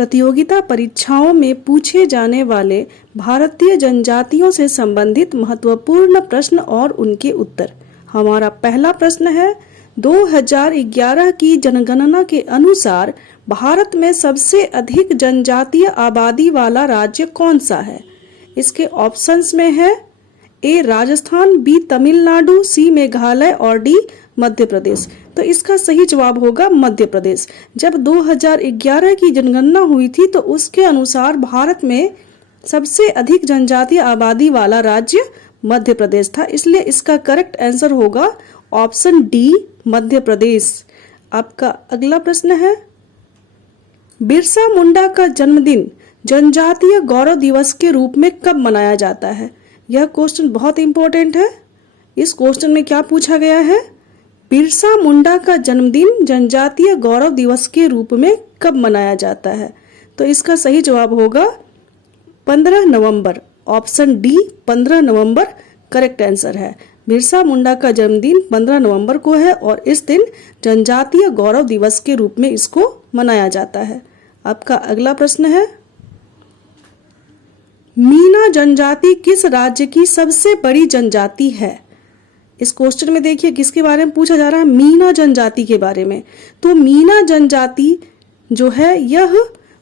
प्रतियोगिता परीक्षाओं में पूछे जाने वाले भारतीय जनजातियों से संबंधित महत्वपूर्ण प्रश्न और उनके उत्तर। हमारा पहला प्रश्न है, 2011 की जनगणना के अनुसार भारत में सबसे अधिक जनजातीय आबादी वाला राज्य कौन सा है? इसके ऑप्शंस में है ए राजस्थान, बी तमिलनाडु, सी मेघालय और डी मध्य प्रदेश। तो इसका सही जवाब होगा मध्य प्रदेश। जब 2011 की जनगणना हुई थी तो उसके अनुसार भारत में सबसे अधिक जनजातीय आबादी वाला राज्य मध्य प्रदेश था, इसलिए इसका करेक्ट आंसर होगा ऑप्शन डी मध्य प्रदेश। आपका अगला प्रश्न है, बिरसा मुंडा का जन्मदिन जनजातीय गौरव दिवस के रूप में कब मनाया जाता है? यह क्वेश्चन बहुत इंपॉर्टेंट है। इस क्वेश्चन में क्या पूछा गया है? बिरसा मुंडा का जन्मदिन जनजातीय गौरव दिवस के रूप में कब मनाया जाता है? तो इसका सही जवाब होगा 15 नवंबर। ऑप्शन डी 15 नवंबर करेक्ट आंसर है। बिरसा मुंडा का जन्मदिन 15 नवंबर को है और इस दिन जनजातीय गौरव दिवस के रूप में इसको मनाया जाता है। आपका अगला प्रश्न है, मीना जनजाति किस राज्य की सबसे बड़ी जनजाति है? इस क्वेश्चन में देखिए किसके बारे में पूछा जा रहा है, मीना जनजाति के बारे में। तो मीना जनजाति जो है यह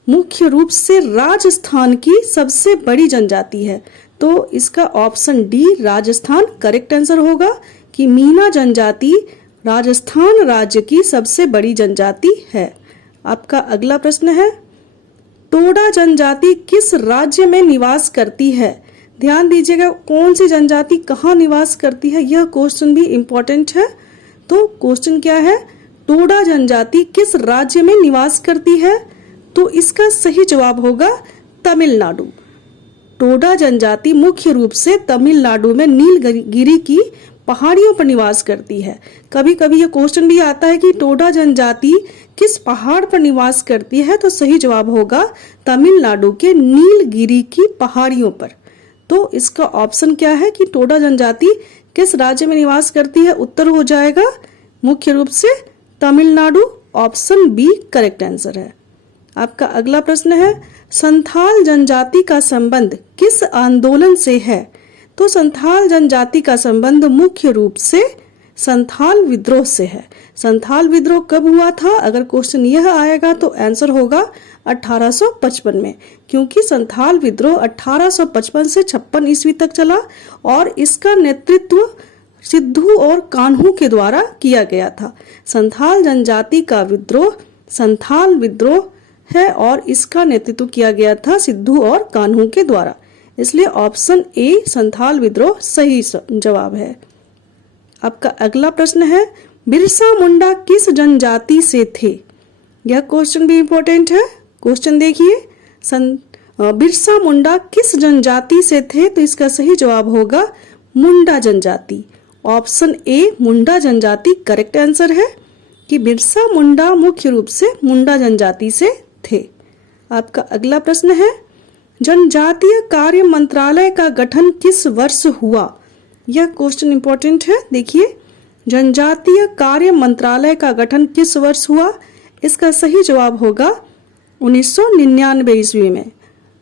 मुख्य रूप से राजस्थान की सबसे बड़ी जनजाति है। तो इसका option D Rajasthan correct answer होगा कि मीना जनजाति राजस्थान राज्य की सबसे बड़ी जनजाति है। आपका अगला प्रश्न है, टोडा जनजाति किस राज्य में निवास करती है? ध्यान दीजिएगा, कौन सी जनजाति कहाँ निवास करती है, यह क्वेश्चन भी इंपॉर्टेंट है। तो क्वेश्चन क्या है, टोडा जनजाति किस राज्य में निवास करती है? तो इसका सही जवाब होगा तमिलनाडु। टोडा जनजाति मुख्य रूप से तमिलनाडु में नीलगिरी की पहाड़ियों पर निवास करती है। कभी कभी यह क्वेश्चन भी आता है कि टोडा जनजाति किस पहाड़ पर निवास करती है? तो सही जवाब होगा तमिलनाडु के नीलगिरी की पहाड़ियों पर। तो इसका ऑप्शन क्या है कि टोडा जनजाति किस राज्य में निवास करती है? उत्तर हो जाएगा मुख्य रूप से Tamil Nadu. Option B correct answer है। आपका अगला प्रश्न है, संथाल जनजाति का संबंध किस आंदोलन से है? तो संथाल जनजाति का संबंध मुख्य रूप से संथाल विद्रोह से है। संथाल विद्रोह कब हुआ था? अगर क्वेश्चन यह आएगा तो आंसर होगा 1855 में, क्योंकि संथाल विद्रोह 1855 से 56 ईस्वी तक चला और इसका नेतृत्व सिद्धू और कान्हू के द्वारा किया गया था। संथाल जनजाति का विद्रोह संथाल विद्रोह है और इसका नेतृत्व किया गया था सिद्धू और कान्हू के द्वारा, इसलिए ऑप्शन ए संथाल विद्रोह सही जवाब है। आपका अगला प्रश्न है, बिरसा मुंडा किस जनजाति से थे? यह क्वेश्चन भी इंपॉर्टेंट है। क्वेश्चन देखिए, बिरसा मुंडा किस जनजाति से थे? तो इसका सही जवाब होगा मुंडा जनजाति। ऑप्शन ए मुंडा जनजाति करेक्ट आंसर है कि बिरसा मुंडा मुख्य रूप से मुंडा जनजाति से थे। आपका अगला प्रश्न है, जनजातीय कार्य मंत्रालय का गठन किस वर्ष हुआ? यह क्वेश्चन इंपॉर्टेंट है। देखिए, जनजातीय कार्य मंत्रालय का गठन किस वर्ष हुआ? इसका सही जवाब होगा 1999 ईस्वी में,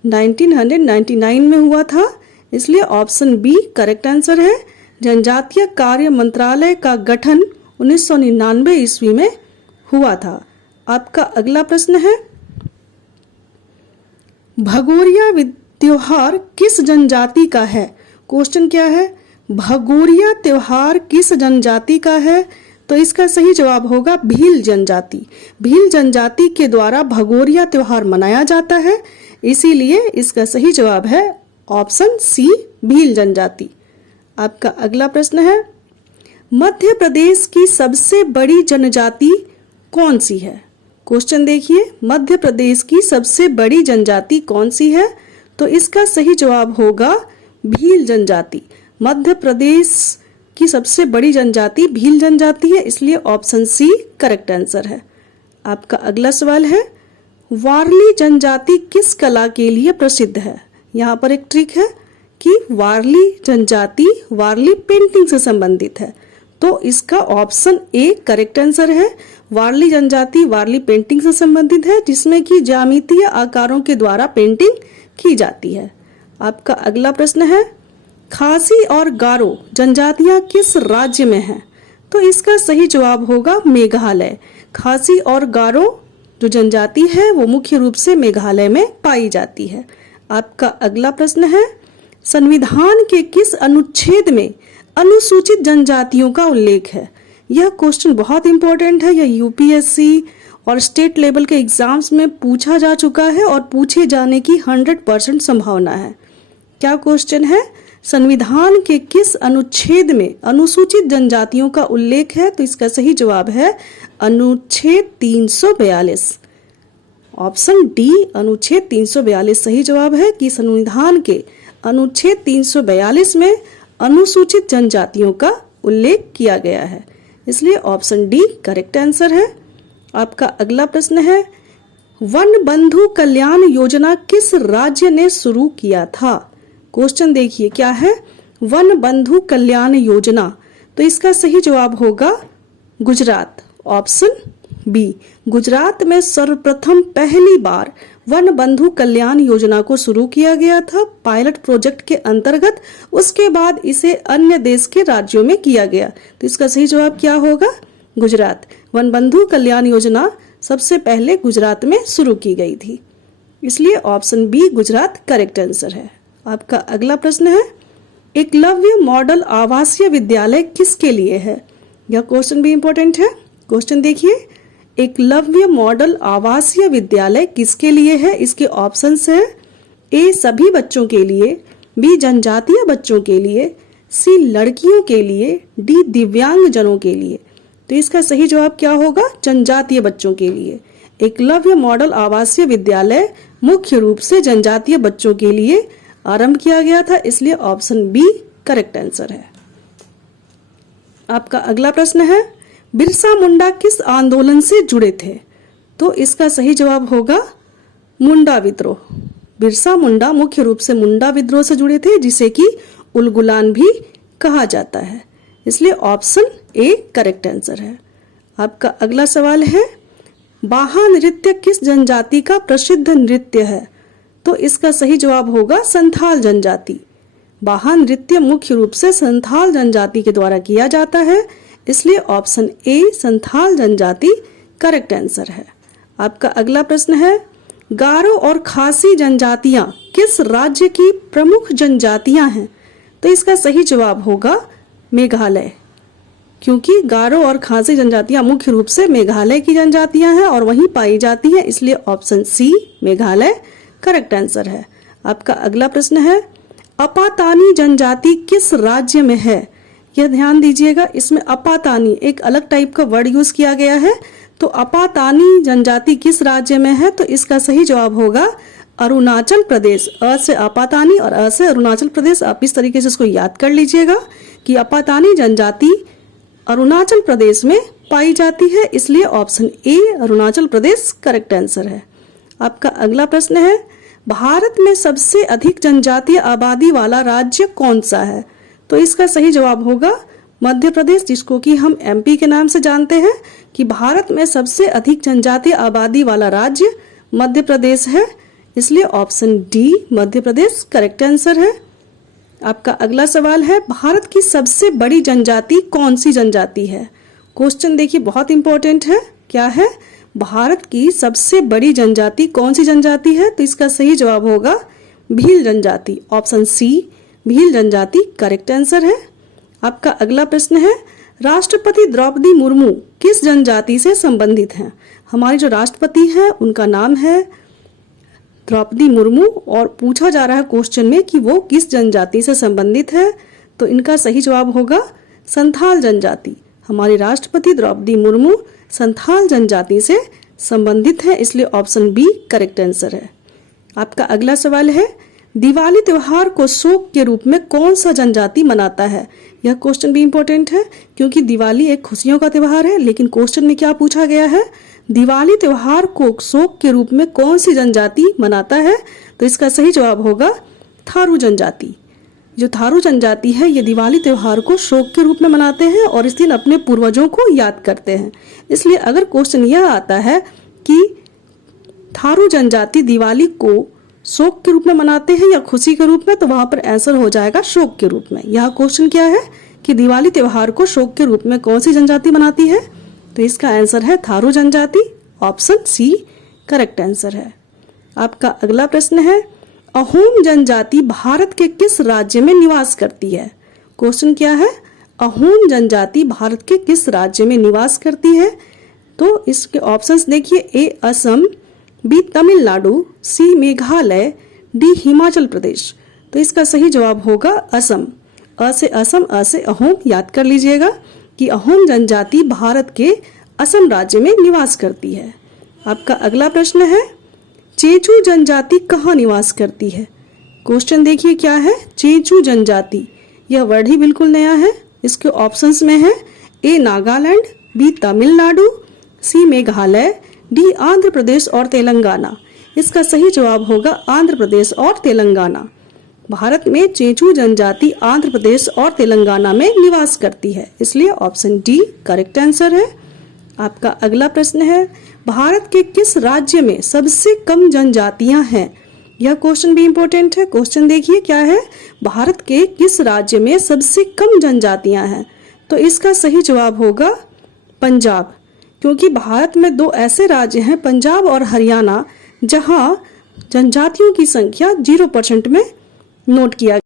1999 में हुआ था, इसलिए ऑप्शन बी करेक्ट आंसर है। जनजातीय कार्य मंत्रालय का गठन 1999 ईस्वी में हुआ था। आपका अगला प्रश्न है, भगोरिया त्योहार किस जनजाति का है? क्वेश्चन क्या है, भगोरिया त्योहार किस जनजाति का है? तो इसका सही जवाब होगा भील जनजाति। भील जनजाति के द्वारा भगोरिया त्योहार मनाया जाता है, इसीलिए इसका सही जवाब है ऑप्शन सी भील जनजाति। आपका अगला प्रश्न है, मध्य प्रदेश की सबसे बड़ी जनजाति कौन सी है? क्वेश्चन देखिए, मध्य प्रदेश की सबसे बड़ी जनजाति कौन सी है? तो इसका सही जवाब होगा भील जनजाति। मध्य प्रदेश की सबसे बड़ी जनजाति भील जनजाति है, इसलिए ऑप्शन सी करेक्ट आंसर है। आपका अगला सवाल है, वारली जनजाति किस कला के लिए प्रसिद्ध है? यहाँ पर एक ट्रिक है कि वारली जनजाति वारली पेंटिंग से संबंधित है। तो इसका ऑप्शन ए करेक्ट आंसर है। वारली जनजाति वारली पेंटिंग से संबंधित है, जिसमें कि ज्यामितीय आकारों के द्वारा पेंटिंग की जाती है। आपका अगला प्रश्न है, खासी और गारो जनजातियां किस राज्य में हैं? तो इसका सही जवाब होगा मेघालय। खासी और गारो जो जनजाति है वो मुख्य रूप से मेघालय में पाई जाती है। आपका अगला प्रश्न है, संविधान के किस अनुच्छेद में अनुसूचित जनजातियों का उल्लेख है? यह क्वेश्चन बहुत इंपॉर्टेंट है। यह यूपीएससी और स्टेट लेवल के एग्जाम्स में पूछा जा चुका है और पूछे जाने की 100% संभावना है। क्या क्वेश्चन है? संविधान के किस अनुच्छेद में अनुसूचित जनजातियों का उल्लेख है? तो इसका सही जवाब है अनुच्छेद 342। ऑप्शन डी अनुच्छेद 342 सही जवाब है कि संविधान के अनुच्छेद 342 में अनुसूचित जनजातियों का उल्लेख किया गया है, इसलिए ऑप्शन डी करेक्ट आंसर है। आपका अगला प्रश्न है, वन बंधु कल्याण योजना किस राज्य ने शुरू किया था? क्वेश्चन देखिए क्या है, वन बंधु कल्याण योजना। तो इसका सही जवाब होगा गुजरात। ऑप्शन बी, गुजरात में सर्वप्रथम पहली बार वन बंधु कल्याण योजना को शुरू किया गया था पायलट प्रोजेक्ट के अंतर्गत। उसके बाद इसे अन्य देश के राज्यों में किया गया। तो इसका सही जवाब क्या होगा? गुजरात। वन बंधु कल्याण योजना सबसे पहले गुजरात में शुरू की गई थी, इसलिए option B Gujarat correct answer है। आपका अगला प्रश्न है, एकलव्य मॉडल आवासीय विद्यालय किसके लिए है? यह क्वेश्चन भी इंपॉर्टेंट है। क्वेश्चन देखिए, एकलव्य मॉडल आवासीय विद्यालय किसके लिए है? इसके ऑप्शंस है, ए सभी बच्चों के लिए, बी जनजातीय बच्चों के लिए, सी लड़कियों के लिए, डी दिव्यांग जनों के लिए। तो इसका सही जवाब क्या होगा? जनजातीय बच्चों के लिए। एकलव्य मॉडल आवासीय विद्यालय मुख्य रूप से जनजातीय बच्चों के लिए आरंभ किया गया था, इसलिए ऑप्शन बी करेक्ट आंसर है। आपका अगला प्रश्न है, बिरसा मुंडा किस आंदोलन से जुड़े थे? तो इसका सही जवाब होगा मुंडा विद्रोह। बिरसा मुंडा मुख्य रूप से मुंडा विद्रोह से जुड़े थे, जिसे कि उलगुलान भी कहा जाता है, इसलिए ऑप्शन ए करेक्ट आंसर है। आपका अगला सवाल है, बाहा नृत्य किस जनजाति का प्रसिद्ध नृत्य है? तो इसका सही जवाब होगा संथाल जनजाति। बाहा नृत्य मुख्य रूप से संथाल जनजाति के द्वारा किया जाता है, इसलिए ऑप्शन ए संथाल जनजाति करेक्ट आंसर है। आपका अगला प्रश्न है, गारो और खासी जनजातियां किस राज्य की प्रमुख जनजातियां हैं? तो इसका सही जवाब होगा मेघालय, क्योंकि गारो और खासी जनजातियां मुख्य रूप से मेघालय की जनजातियां हैं और वहीं पाई जाती हैं, इसलिए option C Meghalaya correct answer है। आपका अगला प्रश्न है, अपातानी जनजाति किस राज्य में है? यह ध्यान दीजिएगा, इसमें अपातानी एक अलग टाइप का वर्ड यूज किया गया है। तो अपातानी जनजाति किस राज्य में है? तो इसका सही जवाब होगा अरुणाचल प्रदेश। अ से अपातानी और अ से अरुणाचल प्रदेश। आप इस तरीके से इसको याद कर लीजिएगा कि अपातानी जनजाति अरुणाचल प्रदेश में पाई जाती है, इसलिए option A Arunachal Pradesh correct answer है। आपका अगला प्रश्न है, भारत में सबसे अधिक जनजातीय आबादी वाला राज्य कौन सा है? तो इसका सही जवाब होगा मध्य प्रदेश, जिसको कि हम एमपी के नाम से जानते हैं, कि भारत में सबसे अधिक जनजातीय आबादी वाला राज्य मध्य प्रदेश है, इसलिए option D Madhya Pradesh correct answer है। आपका अगला सवाल है, भारत की सबसे बड़ी जनजाति कौन सी जनजाति है? क्वेश्चन देखिए बहुत इंपॉर्टेंट है। क्या है? भारत की सबसे बड़ी जनजाति कौन सी जनजाति है? तो इसका सही जवाब होगा भील जनजाति। ऑप्शन सी भील जनजाति करेक्ट आंसर है। आपका अगला प्रश्न है, राष्ट्रपति द्रौपदी मुर्मू किस जनजाति से संबंधित हैं? हमारी जो राष्ट्रपति है उनका नाम है द्रौपदी मुर्मू और पूछा जा रहा है क्वेश्चन में कि वो किस जनजाति से संबंधित है। तो इनका सही जवाब होगा संथाल जनजाति। हमारी राष्ट्रपति द्रौपदी मुर्मू संथाल जनजाति से संबंधित है, इसलिए ऑप्शन बी करेक्ट आंसर है। आपका अगला सवाल है, दिवाली त्योहार को शोक के रूप में कौन सा जनजाति मनाता है? यह क्वेश्चन भी इंपॉर्टेंट है, क्योंकि दिवाली एक खुशियों का त्योहार है, लेकिन क्वेश्चन में क्या पूछा गया है, दिवाली त्योहार को शोक के रूप में कौन सी जनजाति मनाता है? तो इसका सही जवाब होगा थारू जनजाति। जो थारू जनजाति है ये दिवाली त्योहार को शोक के रूप में मनाते हैं और इस दिन अपने पूर्वजों को याद करते हैं। इसलिए अगर क्वेश्चन यह आता है कि थारू जनजाति दिवाली को शोक के रूप में मनाते हैं या खुशी के रूप में, तो वहां पर आंसर हो जाएगा शोक के रूप में। यह क्वेश्चन क्या है कि दिवाली त्योहार को शोक के रूप में कौन सी जनजाति मनाती है, तो इसका आंसर है थारू जनजाति। ऑप्शन सी करेक्ट आंसर है। आपका अगला प्रश्न है, अहोम जनजाति भारत के किस राज्य में निवास करती है। क्वेश्चन क्या है, अहोम जनजाति भारत के किस राज्य में निवास करती है। तो इसके ऑप्शंस देखिए, ए असम, बी तमिलनाडु, सी मेघालय, डी हिमाचल प्रदेश। तो इसका सही जवाब होगा असम। अ से असम, अ से अहोम याद कर लीजिएगा कि अहोम जनजाति भारत के असम राज्य में निवास करती है। आपका अगला प्रश्न है, चेचू जनजाति कहाँ निवास करती है। क्वेश्चन देखिए क्या है, चेचू जनजाति, यह वर्ड ही बिल्कुल नया है। इसके ऑप्शंस में है ए नागालैंड, बी तमिलनाडु, सी मेघालय, डी आंध्र प्रदेश और तेलंगाना। इसका सही जवाब होगा आंध्र प्रदेश और तेलंगाना। भारत में चेचू जनजाति आंध्र प्रदेश और तेलंगाना में निवास करती है, इसलिए ऑप्शन डी करेक्ट आंसर है। आपका अगला प्रश्न है, भारत के किस राज्य में सबसे कम जनजातियां हैं। यह क्वेश्चन भी इंपॉर्टेंट है। क्वेश्चन देखिए क्या है, भारत के किस राज्य में सबसे कम जनजातियां हैं। तो इसका सही जवाब होगा पंजाब, क्योंकि भारत में दो ऐसे राज्य हैं, पंजाब और हरियाणा, जहां जनजातियों की संख्या 0% में नोट किया